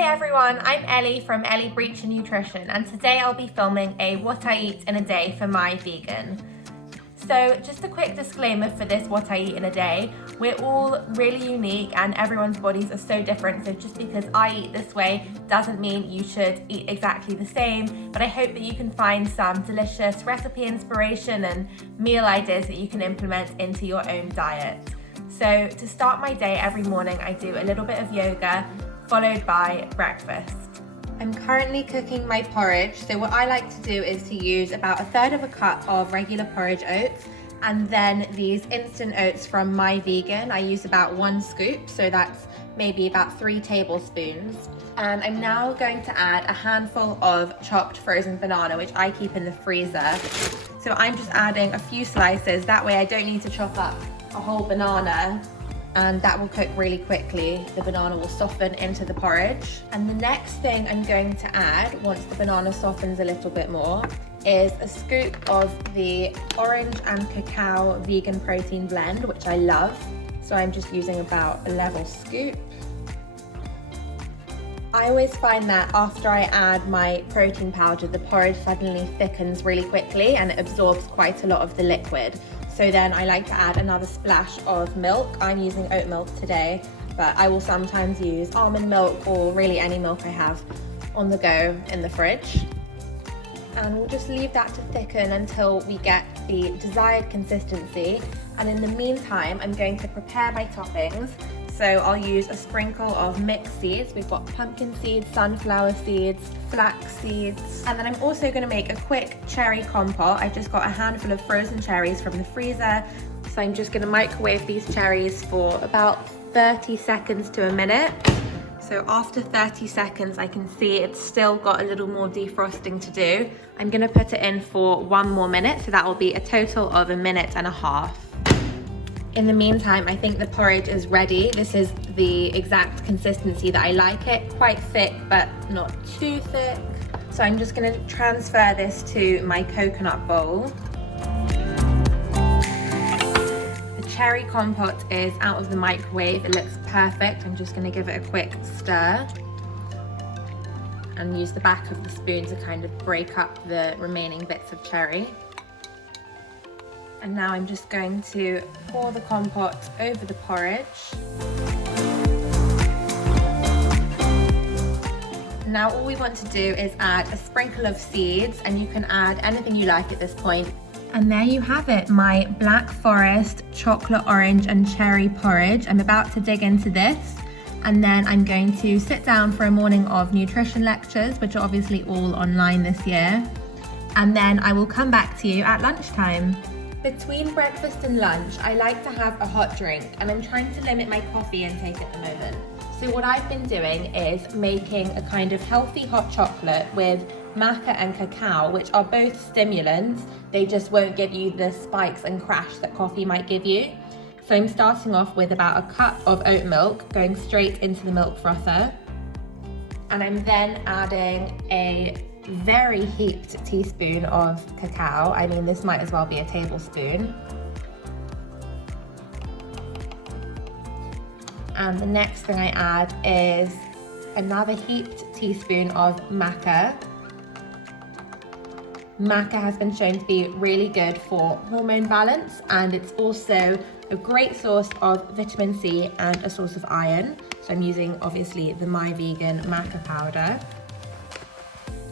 Hi everyone, I'm Ellie from Eli Brecher Nutrition, and today I'll be filming a what I eat in a day for Myvegan. So just a quick disclaimer for this what I eat in a day. We're all really unique and everyone's bodies are so different, so just because I eat this way doesn't mean you should eat exactly the same, but I hope that you can find some delicious recipe inspiration and meal ideas that you can implement into your own diet. So to start my day every morning, I do a little bit of yoga, followed by breakfast. I'm currently cooking my porridge, so what I like to do is to use about 1/3 of a cup of regular porridge oats, and then these instant oats from Myvegan. I use about 1 scoop, so that's maybe about 3 tablespoons. And I'm now going to add a handful of chopped frozen banana, which I keep in the freezer. So I'm just adding a few slices, that way I don't need to chop up a whole banana, and that will cook really quickly. The banana will soften into the porridge. And the next thing I'm going to add, once the banana softens a little bit more, is a scoop of the orange and cacao vegan protein blend, which I love. So I'm just using about a level scoop. I always find that after I add my protein powder, the porridge suddenly thickens really quickly and it absorbs quite a lot of the liquid. So then I like to add another splash of milk. I'm using oat milk today, but I will sometimes use almond milk or really any milk I have on the go in the fridge. And we'll just leave that to thicken until we get the desired consistency. And in the meantime, I'm going to prepare my toppings. So I'll use a sprinkle of mixed seeds. We've got pumpkin seeds, sunflower seeds, flax seeds. And then I'm also gonna make a quick cherry compote. I've just got a handful of frozen cherries from the freezer. So I'm just gonna microwave these cherries for about 30 seconds to a minute. So after 30 seconds, I can see it's still got a little more defrosting to do. I'm gonna put it in for 1 more minute. So that will be a total of 1.5 minutes. In the meantime, I think the porridge is ready. This is the exact consistency that I like it. Quite thick, but not too thick. So I'm just gonna transfer this to my coconut bowl. The cherry compote is out of the microwave. It looks perfect. I'm just gonna give it a quick stir and use the back of the spoon to kind of break up the remaining bits of cherry. And now I'm just going to pour the compote over the porridge. Now all we want to do is add a sprinkle of seeds, and you can add anything you like at this point. And there you have it, my Black Forest chocolate, orange and cherry porridge. I'm about to dig into this, and then I'm going to sit down for a morning of nutrition lectures, which are obviously all online this year. And then I will come back to you at lunchtime. Between breakfast and lunch, I like to have a hot drink, and I'm trying to limit my coffee intake at the moment. So what I've been doing is making a kind of healthy hot chocolate with maca and cacao, which are both stimulants. They just won't give you the spikes and crash that coffee might give you. So I'm starting off with about a cup of oat milk, going straight into the milk frother. And I'm then adding a very heaped teaspoon of cacao. I mean, this might as well be a tablespoon. And the next thing I add is another heaped teaspoon of maca. Maca has been shown to be really good for hormone balance, and it's also a great source of vitamin C and a source of iron. So I'm using obviously the Myvegan maca powder.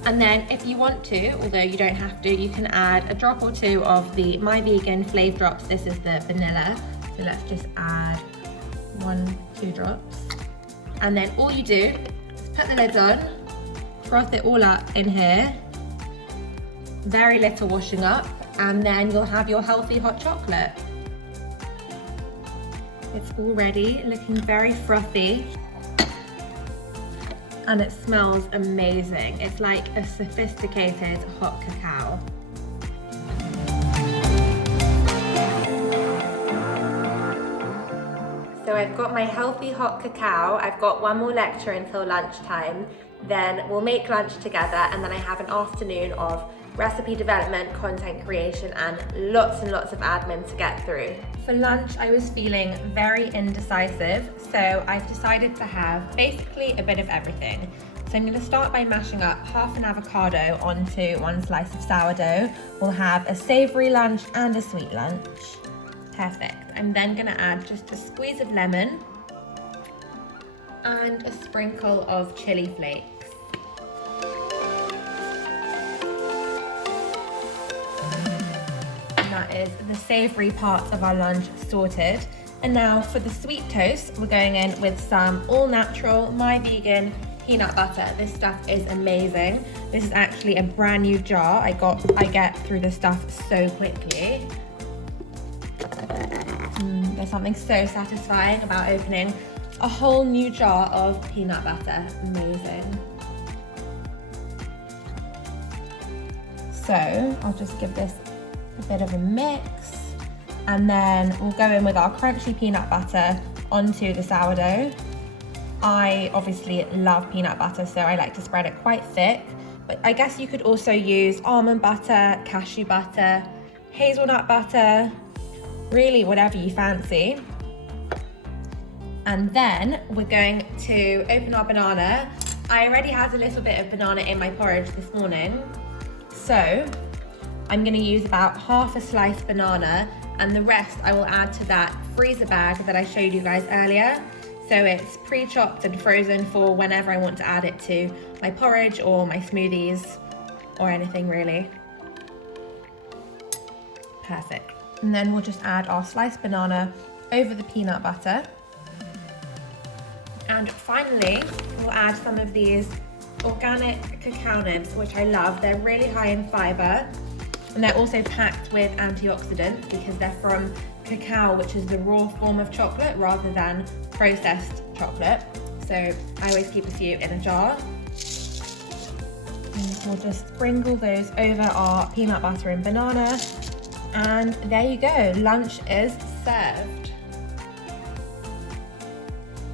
And then if you want to, although you don't have to, you can add a drop or 2 of the Myvegan Flavor Drops. This is the vanilla. So let's just add 1-2 drops. And then all you do is put the lid on, froth it all up in here, very little washing up, and then you'll have your healthy hot chocolate. It's all ready, looking very frothy. And it smells amazing. It's like a sophisticated hot cacao. So I've got my healthy hot cacao. I've got 1 more lecture until lunchtime. Then we'll make lunch together, and then I have an afternoon of recipe development, content creation, and lots of admin to get through. For lunch, I was feeling very indecisive, so I've decided to have basically a bit of everything. So I'm going to start by mashing up half an avocado onto one slice of sourdough. We'll have a savoury lunch and a sweet lunch. Perfect. I'm then going to add just a squeeze of lemon and a sprinkle of chili flakes. And that is the savoury part of our lunch sorted. And now for the sweet toast, we're going in with some all-natural Myvegan peanut butter. This stuff is amazing. This is actually a brand new jar. I get through this stuff so quickly. There's something so satisfying about opening a whole new jar of peanut butter. Amazing. So I'll just give this a bit of a mix, and then we'll go in with our crunchy peanut butter onto the sourdough. I obviously love peanut butter, so I like to spread it quite thick, but I guess you could also use almond butter, cashew butter, hazelnut butter, really whatever you fancy. And then we're going to open our banana. I already had a little bit of banana in my porridge this morning, so I'm going to use about half a sliced banana, and the rest I will add to that freezer bag that I showed you guys earlier. So it's pre-chopped and frozen for whenever I want to add it to my porridge or my smoothies or anything really. Perfect. And then we'll just add our sliced banana over the peanut butter. And finally, we'll add some of these organic cacao nibs, which I love. They're really high in fiber, and they're also packed with antioxidants because they're from cacao, which is the raw form of chocolate rather than processed chocolate. So I always keep a few in a jar. And we'll just sprinkle those over our peanut butter and banana. And there you go, lunch is served.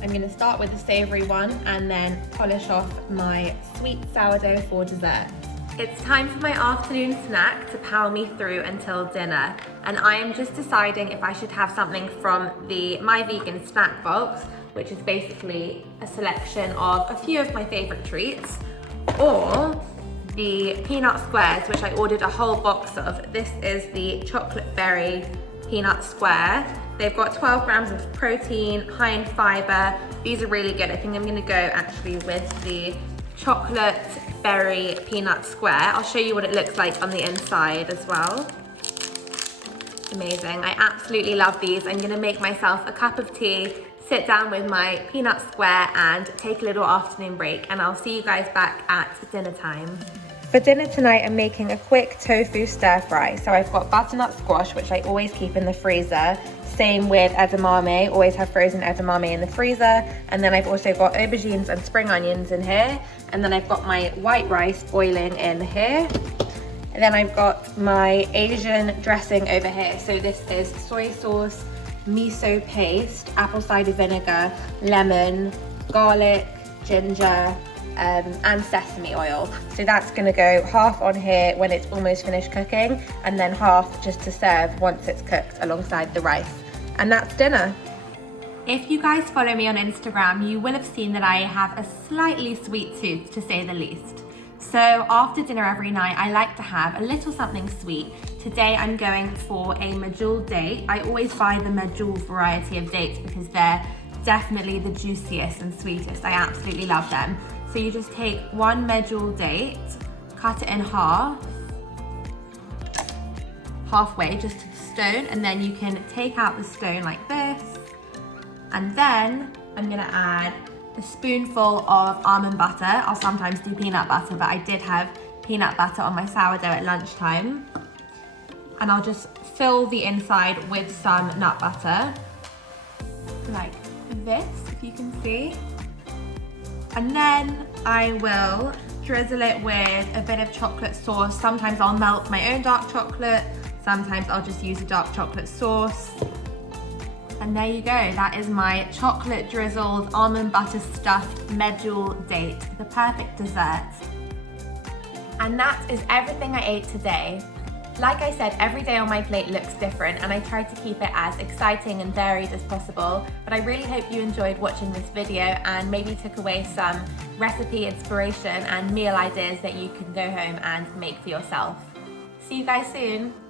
I'm going to start with the savoury one and then polish off my sweet sourdough for dessert. It's time for my afternoon snack to power me through until dinner, and I am just deciding if I should have something from the Myvegan snack box, which is basically a selection of a few of my favourite treats, or the peanut squares, which I ordered a whole box of. This is the chocolate berry peanut square. They've got 12 grams of protein, high in fibre. These are really good. I think I'm going to go actually with the chocolate berry peanut square. I'll show you what it looks like on the inside as well. Amazing. I absolutely love these. I'm going to make myself a cup of tea, sit down with my peanut square and take a little afternoon break, and I'll see you guys back at dinner time. For dinner tonight, I'm making a quick tofu stir fry. So I've got butternut squash, which I always keep in the freezer. Same with edamame, always have frozen edamame in the freezer. And then I've also got aubergines and spring onions in here. And then I've got my white rice boiling in here. And then I've got my Asian dressing over here. So this is soy sauce, miso paste, apple cider vinegar, lemon, garlic, ginger, and sesame oil. So that's going to go half on here when it's almost finished cooking, and then half just to serve once it's cooked alongside the rice. And that's dinner. If you guys follow me on Instagram, you will have seen that I have a slightly sweet tooth, to say the least. So after dinner every night, I like to have a little something sweet. Today I'm going for a medjool date. I always buy the medjool variety of dates because they're definitely the juiciest and sweetest. I absolutely love them. So you just take one medjool date, cut it in halfway just to the stone, and then you can take out the stone like this. And then I'm gonna add a spoonful of almond butter. I'll sometimes do peanut butter, but I did have peanut butter on my sourdough at lunchtime. And I'll just fill the inside with some nut butter, like this, if you can see. And then I will drizzle it with a bit of chocolate sauce. Sometimes I'll melt my own dark chocolate, sometimes I'll just use a dark chocolate sauce. And there you go, that is my chocolate drizzled almond butter stuffed medjool date, the perfect dessert. And that is everything I ate today. Like I said, every day on my plate looks different and I tried to keep it as exciting and varied as possible, but I really hope you enjoyed watching this video and maybe took away some recipe inspiration and meal ideas that you can go home and make for yourself. See you guys soon!